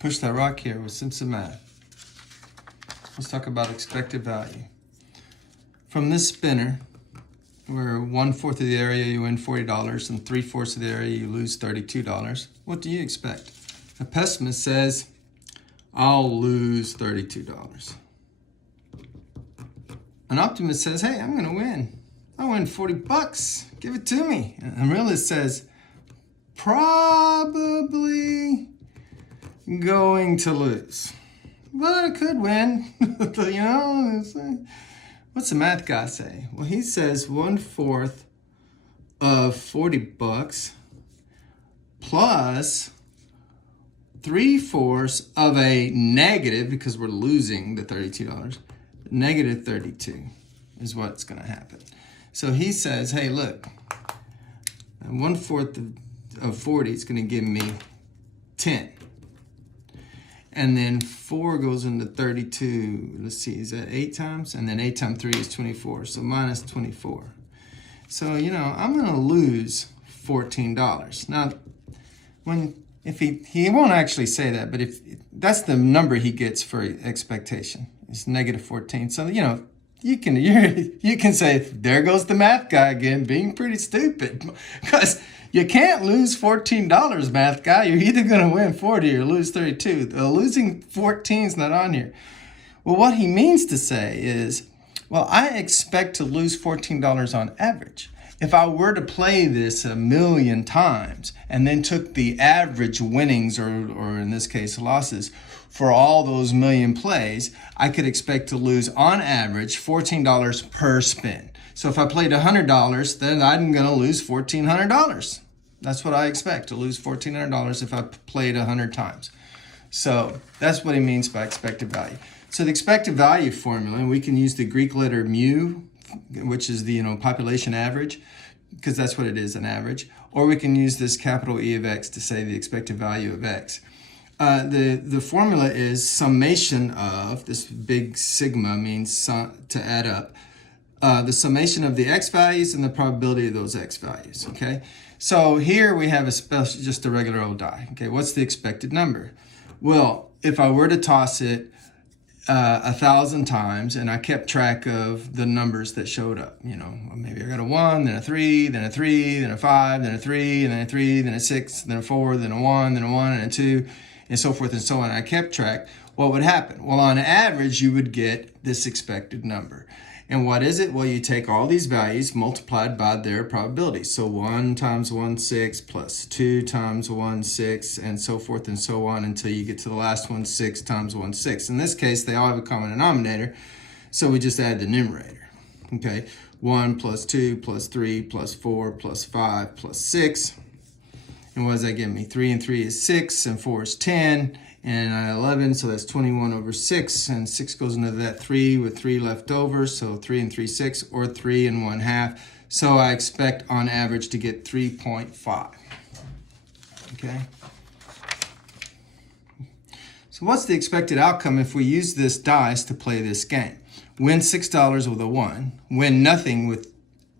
Push that rock here with Simpson Math. Let's talk about expected value. From this spinner, where 1/4 of the area you win $40 and 3/4 of the area you lose $32, what do you expect? A pessimist says, I'll lose $32. An optimist says, hey, I'm gonna win. I'll win $40, give it to me. And a realist says, probably going to lose. But I could win, you know? What's the math guy say? Well, he says 1/4 of $40 plus 3/4 of a negative, because we're losing the $32, negative 32 is what's going to happen. So he says, hey, look, 1/4 of 40 is going to give me 10. And then 4 goes into 32. Let's see, is that 8 times? And then 8 times 3 is 24. So minus 24. So, you know, I'm going to lose $14. Now, if he won't actually say that, but if that's the number he gets for expectation, it's negative 14. So, you know, you can say, there goes the math guy again, being pretty stupid. Because you can't lose $14, math guy. You're either going to win 40 or lose 32. Losing 14 is not on here. Well, what he means to say is, well, I expect to lose $14 on average. If I were to play this 1,000,000 times and then took the average winnings, or in this case losses, for all those 1,000,000 plays, I could expect to lose on average $14 per spin. So if I played $100, then I'm going to lose $1,400. That's what I expect, to lose $1,400 if I played 100 times. So that's what he means by expected value. So the expected value formula, and we can use the Greek letter mu, which is the population average, because that's what it is, an average. Or we can use this capital E of x to say the expected value of x. The formula is summation of, this big sigma means to add up, the summation of the x values and the probability of those x values, okay? So here we have just a regular old die, okay? What's the expected number? Well, if I were to toss it 1,000 times and I kept track of the numbers that showed up, you know, maybe I got a 1, then a 3, then a 3, then a 5, then a 3, and then a 3, then a 6, then a 4, then a 1, then a 1, and a 2, and so forth and so on. I kept track. What would happen? Well, on average, you would get this expected number. And what is it? Well, you take all these values multiplied by their probabilities. So 1 times 1, 6, plus 2 times 1, 6, and so forth and so on until you get to the last one, 6 times 1, 6. In this case, they all have a common denominator, so we just add the numerator. Okay, 1 plus 2 plus 3 plus 4 plus 5 plus 6. And what does that give me? 3 and 3 is 6, and 4 is 10, and 11, so that's 21 over 6, and 6 goes into that 3 with 3 left over, so 3 and 3, 6, or 3 and 1/2. So I expect on average to get 3.5. Okay? So what's the expected outcome if we use this dice to play this game? Win $6 with a 1, win nothing with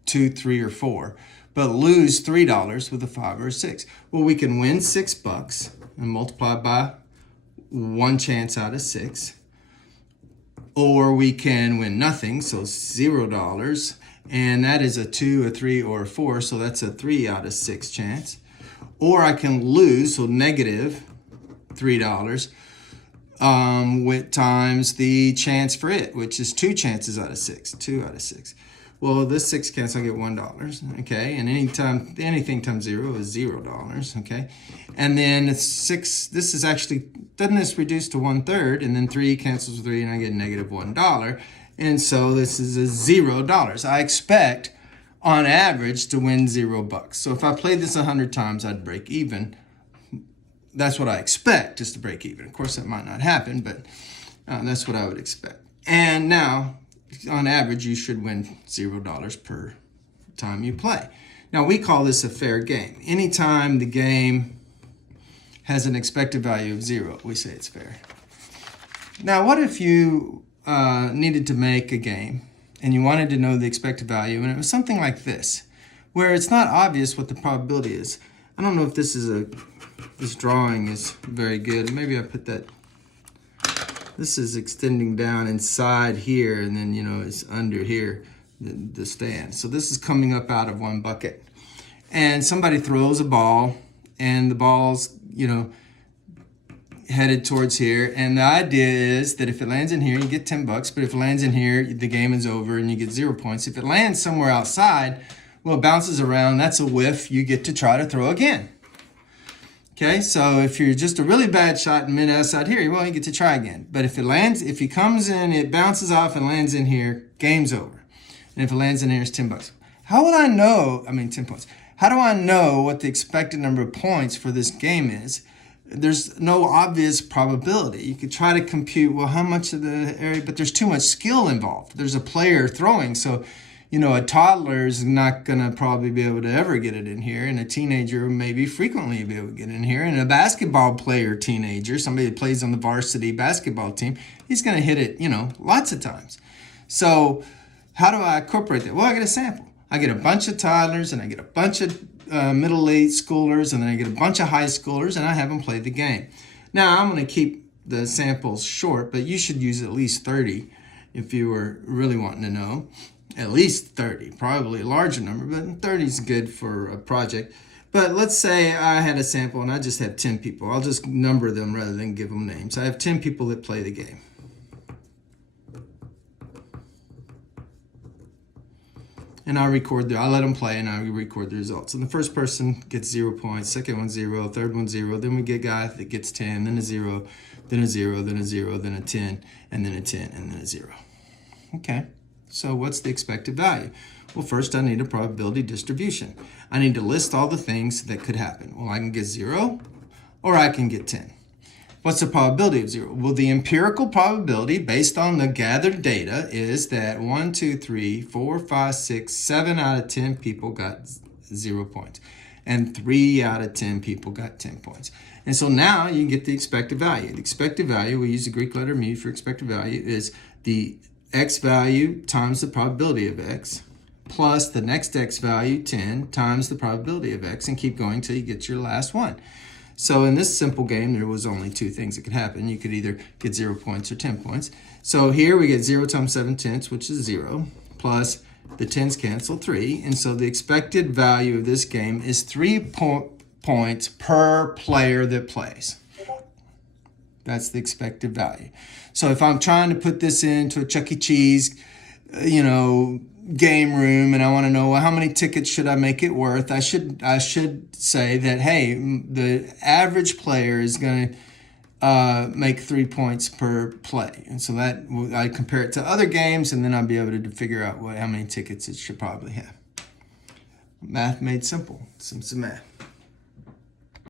2, 3, or 4, but lose $3 with a 5 or a 6. Well, we can win $6 and multiply by 1 chance out of 6. Or we can win nothing, so $0, and that is a 2, a 3, or a 4, so that's a 3 out of 6 chance. Or I can lose, so negative $3, with times the chance for it, which is 2 chances out of 6, 2 out of 6. Well, this 6 cancels, I get $1, okay? And anything times 0 is $0, okay? And then 6, this is actually, doesn't this reduce to 1/3? And then 3 cancels with 3, and I get negative $1. And so this is a $0. I expect, on average, to win $0. So if I played this 100 times, I'd break even. That's what I expect, is to break even. Of course, that might not happen, but that's what I would expect. And now, on average, you should win $0 per time you play. Now, we call this a fair game. Anytime the game has an expected value of 0, we say it's fair. Now, what if you needed to make a game and you wanted to know the expected value, and it was something like this, where it's not obvious what the probability is. I don't know if this drawing is very good. Maybe I put that. This is extending down inside here, and then, you know, it's under here, the stand. So this is coming up out of one bucket. And somebody throws a ball, and the ball's, you know, headed towards here. And the idea is that if it lands in here, you get $10. But if it lands in here, the game is over and you get 0 points. If it lands somewhere outside, well, it bounces around. That's a whiff. You get to try to throw again. Okay, so if you're just a really bad shot in mid-outside here, well, you get to try again. But if he comes in, it bounces off and lands in here, game's over. And if it lands in here, it's $10. How will I know, 10 points. How do I know what the expected number of points for this game is? There's no obvious probability. You could try to compute, well, how much of the area, but there's too much skill involved. There's a player throwing, so, you know, a toddler is not going to probably be able to ever get it in here, and a teenager maybe frequently be able to get in here, and a basketball player teenager, somebody that plays on the varsity basketball team, he's going to hit it, you know, lots of times. So how do I incorporate that? Well, I get a sample. I get a bunch of toddlers, and I get a bunch of middle-late schoolers, and then I get a bunch of high schoolers, and I have them play the game. Now, I'm going to keep the samples short, but you should use at least 30 if you were really wanting to know. At least 30, probably a larger number, but 30 is good for a project. But let's say I had a sample and I just have 10 people. I'll just number them rather than give them names. I have 10 people that play the game. And I let them play, and I record the results. And the first person gets 0 points, second one 0, third one 0. Then we get a guy that gets 10, then a 0, then a 0, then a 0, then a 10, and then a 10, and then a 0. Okay, so what's the expected value? Well, first I need a probability distribution. I need to list all the things that could happen. Well, I can get 0, or I can get 10. What's the probability of 0? Well, the empirical probability based on the gathered data is that 1, 2, 3, 4, 5, 6, 7 out of 10 people got 0 points. And 3 out of 10 people got 10 points. And so now you get the expected value. The expected value, we use the Greek letter mu for expected value, is the x value times the probability of x plus the next x value, 10, times the probability of x, and keep going till you get your last one. So in this simple game, there was only two things that could happen. You could either get 0 points or 10 points. So here we get 0 times 7/10, which is 0, plus the 10s cancel 3. And so the expected value of this game is 3 points per player that plays. That's the expected value. So if I'm trying to put this into a Chuck E. Cheese, game room, and I want to know, well, how many tickets should I make it worth? I should say that, hey, the average player is going to make 3 points per play, and so that I compare it to other games, and then I'll be able to figure out how many tickets it should probably have. Math made simple. Some math.